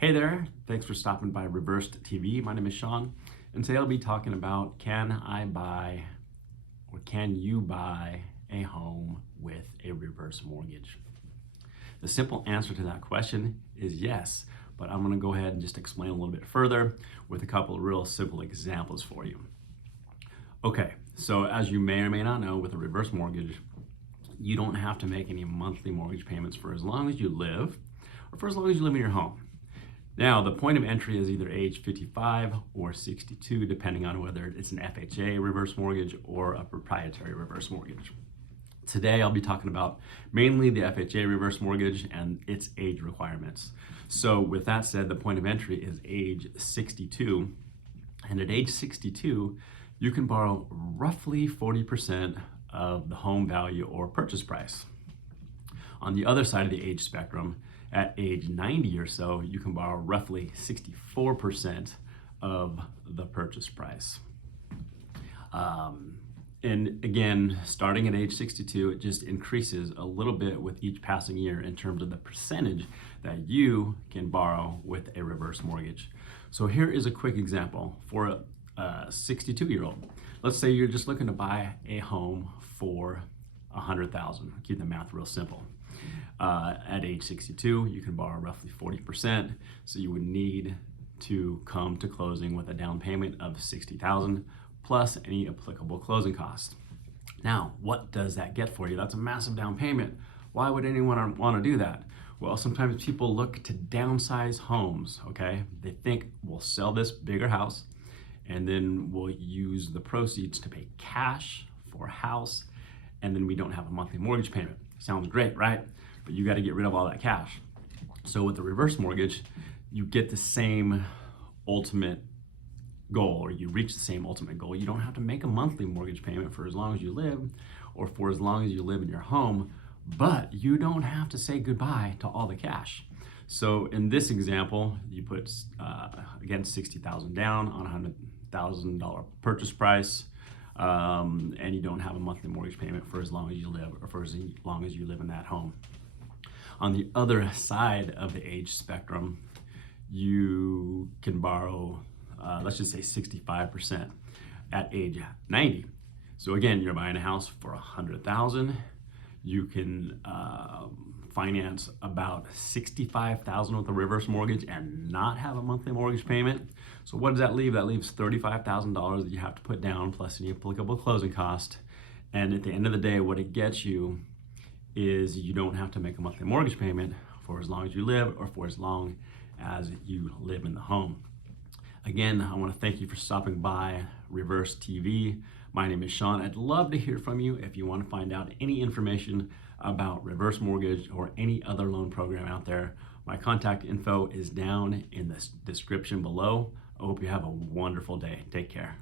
Hey there, thanks for stopping by Reversed TV. My name is Shawn, and today I'll be talking about can you buy a home with a reverse mortgage? The simple answer to that question is yes, but I'm gonna go ahead and just explain a little bit further with a couple of real simple examples for you. Okay, so as you may or may not know, with a reverse mortgage, you don't have to make any monthly mortgage payments for as long as you live or for as long as you live in your home. Now, the point of entry is either age 55 or 62, depending on whether it's an FHA reverse mortgage or a proprietary reverse mortgage. Today, I'll be talking about mainly the FHA reverse mortgage and its age requirements. So with that said, the point of entry is age 62. And at age 62, you can borrow roughly 40% of the home value or purchase price. On the other side of the age spectrum, at age 90 or so, you can borrow roughly 64% of the purchase price. And again, starting at age 62, it just increases a little bit with each passing year in terms of the percentage that you can borrow with a reverse mortgage. So here is a quick example for a 62-year-old. Let's say you're just looking to buy a home for $100,000. Keep the math real simple. At age 62, you can borrow roughly 40%. So you would need to come to closing with a down payment of $60,000 plus any applicable closing costs. Now, what does that get for you? That's a massive down payment. Why would anyone want to do that? Well, sometimes people look to downsize homes, okay? They think we'll sell this bigger house and then we'll use the proceeds to pay cash for a house, and then we don't have a monthly mortgage payment. Sounds great, right? But you got to get rid of all that cash. So with the reverse mortgage, you get the same ultimate goal, or you reach the same ultimate goal. You don't have to make a monthly mortgage payment for as long as you live or for as long as you live in your home, but you don't have to say goodbye to all the cash. So in this example, you put, again, $60,000 down on a $100,000 purchase price. And you don't have a monthly mortgage payment for as long as you live or for as long as you live in that home. On the other side of the age spectrum, you can borrow, let's just say 65% at age 90. So again, you're buying a house for $100,000. You can finance about $65,000 with a reverse mortgage and not have a monthly mortgage payment. So what does that leave? That leaves $35,000 that you have to put down plus any applicable closing cost. And at the end of the day, what it gets you is you don't have to make a monthly mortgage payment for as long as you live or for as long as you live in the home. Again, I want to thank you for stopping by Reverse TV. My name is Shawn. I'd love to hear from you if you want to find out any information about reverse mortgage or any other loan program out there. My contact info is down in the description below. I hope you have a wonderful day. Take care.